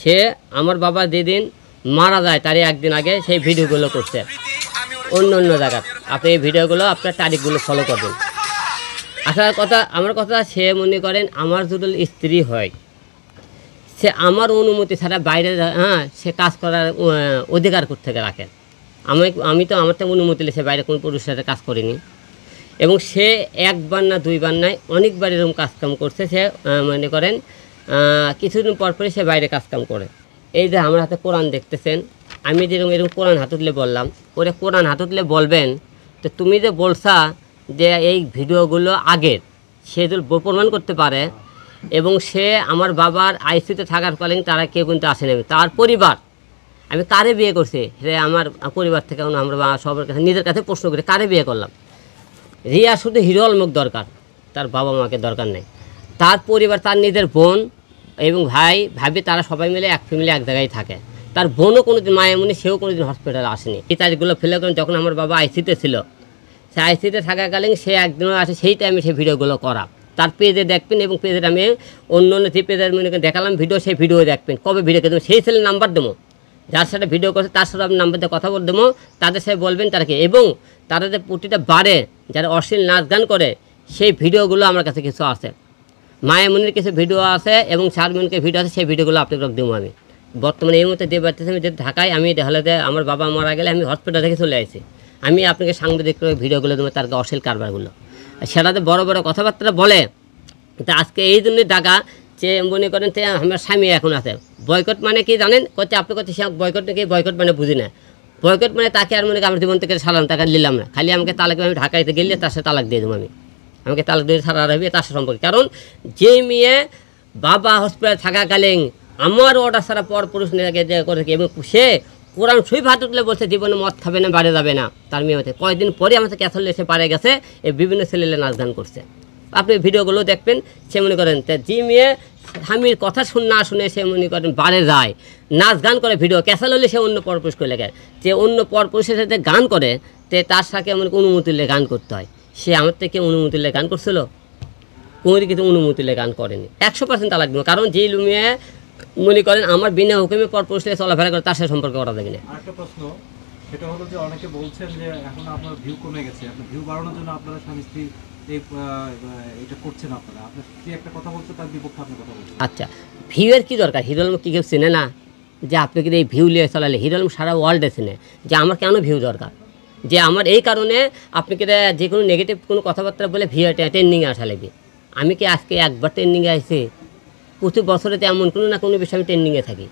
সে আমার বাবা যেদিন মারা যায় তারই একদিন আগে সেই ভিডিওগুলো করছে অন্য অন্য জায়গার। আপনি এই ভিডিওগুলো আপনার তারিখগুলো ফলো করবেন। আসার কথা আমার কথা, সে মনে করেন আমার যদি স্ত্রী হয়, সে আমার অনুমতি ছাড়া বাইরে সে কাজ করার অধিকার থেকে রাখে। আমি তো আমার তো অনুমতি সে বাইরে কোনো পুরুষের সাথে কাজ করিনি। এবং সে একবার না দুইবার নয় অনেকবার এরকম কাজকাম করছে। সে মনে করেন কিছুদিন পর পরই সে বাইরে কাজকাম করে। এই যে আমার হাতে কোরআন দেখতেছেন, আমি যেরকম এরকম কোরআন হাতুতলে বললাম, ওরে কোরআন হাতুতলে বলবেন তো তুমি যে বলছা যে এই ভিডিওগুলো আগের, সে যদি প্রমাণ করতে পারে। এবং সে আমার বাবার আইসিতে থাকার কালীন তারা কেউ কিন্তু আসেনি। তার পরিবার, আমি কারে বিয়ে করছি সে আমার পরিবার থেকে আমরা সবার কাছে নিজের কাছে প্রশ্ন করি কারে বিয়ে করলাম। রিয়া শুধু হিরো আলমুখ দরকার, তার বাবা মাকে দরকার নেই। তার পরিবার, তার নিজের বোন এবং ভাই ভাবি, তারা সবাই মিলে এক ফ্যামিলি এক জায়গায় থাকে। তার বোনও কোনোদিন মায়ামণি, সেও কোনোদিন হসপিটালে আসেনি। এই তারিখগুলো ফেলে করেন যখন আমার বাবা আইসিতে ছিল, সে আইসিতে থাকাকালীন সে একদিনও আসে, সেই টাইমে সেই ভিডিওগুলো করা। তার পেজে দেখবেন এবং পেজের আমি অন্য অন্য যে পেজের মনে দেখালাম ভিডিও, সেই ভিডিও দেখবেন। কবে ভিডিও দেবো সেই ছেলের নাম্বার দেবো, যার সাথে ভিডিও করছে তার সাথে আপনি নাম্বার দিয়ে কথা বলে দেবো, তাদের সাথে বলবেন তারা কি। এবং তারা যে প্রতিটা বারে যারা অশ্লীল নাচ গান করে সেই ভিডিওগুলো আমার কাছে কিছু আছে। মায়ামণির কিছু ভিডিও আছে এবং শারমিনকে ভিডিও আছে, সেই ভিডিওগুলো আপনাকে দেবো। আমি বর্তমানে এই মুহূর্তে দিয়ে পারতেছি, আমি যে ঢাকায়, আমি হলে আমার বাবা মারা গেলে আমি হসপিটাল থেকে চলে আসি। আমি আপনাকে সাংবাদিক ভিডিওগুলো দেবো, তার অশ্লীল কারবারগুলো। সেটাতে বড় বড় কথাবার্তা বলে। তা আজকে এই জন্যই টাকা যে মনে করেন যে আমার স্বামী এখন আছে। বয়কট মানে কি জানেন? করতে আপনি করতে সে বয়কট নাকি, বয়কট মানে বুঝি না। বয়কট মানে তাকে আর মনে করি আমার জীবন থেকে সালাম টাকা নিলাম না, খালি আমাকে তালাক, আমি ঢাকাইতে গেলে তার সাথে তালাক দিয়ে দেবো। আমাকে তালাক দিয়ে ছাড়া রাখবে তার সাথে সম্পর্কে। কারণ যে মেয়ে বাবা হসপিটালে থাকাকালীন আমার অর্ডার ছাড়া পর পুরুষ নিয়ে করে এবং সে কোরআন শরীফ হাত উঠলে বলছে জীবনে মদ খাবে না, বাড়ি যাবে না। তার মেয়ে হতে কয়েকদিন পরে আমাদের ক্যাথল এসে পারে গেছে, এই বিভিন্ন ছেলেলে নাচ গান করছে। আপনি ভিডিওগুলো দেখবেন। সে মনে করেন যে মেয়ে স্বামীর কথা না শুনে সে মনে করেন বারে যায়, নাচ গান করে, ভিডিও ক্যাসাল হলে সে অন্য পরপুরুষ করে লেগে, যে অন্য পরপুরুষের সাথে গান করে, তে তার সাথে এমন অনুমতি নিয়ে গান করতে হয়। সে আমার থেকে অনুমতি নিয়ে গান করছিল? কোনো কিন্তু অনুমতি নিয়ে গান করেনি। 100% তালাক দেবো। কারণ যেই মেয়ে মনে করেন আমার বিনা হুকুমে পরপুরুষ থেকে চলাফেরা করে, তার সাথে সম্পর্ক করা যাবে না। আরেকটা প্রশ্ন, সেটা হলো যে অনেকে বলছেন যে এখন আপনার ভিউ কমে গেছে, আপনার ভিউ বাড়ানোর জন্য আপনারা স্বামী স্ত্রী এটা করছেন আপনারা, আপনার স্ত্রী একটা কথা বলছে তার বিপক্ষে আপনি কথা বলছেন। আচ্ছা, ভিউয়ের কী দরকার? হিরো আলম কি কেউ চেনে না যে আপনি কিন্তু এই ভিউ নিয়ে চালালে? হিরো আলম সারা ওয়ার্ল্ডে চেনে যে আমার কেন ভিউ দরকার, যে আমার এই কারণে আপনি কি যে কোনো নেগেটিভ কোনো কথাবার্তা বলে ভিউ ট্রেন্ডিংয়ে আসা লাগবে। আমি কি আজকে একবার ট্রেন্ডিংয়ে আসছি? প্রতি বছরে তো এমন কোনো না কোনো বিষয়ে আমি ট্রেন্ডিংয়ে থাকি।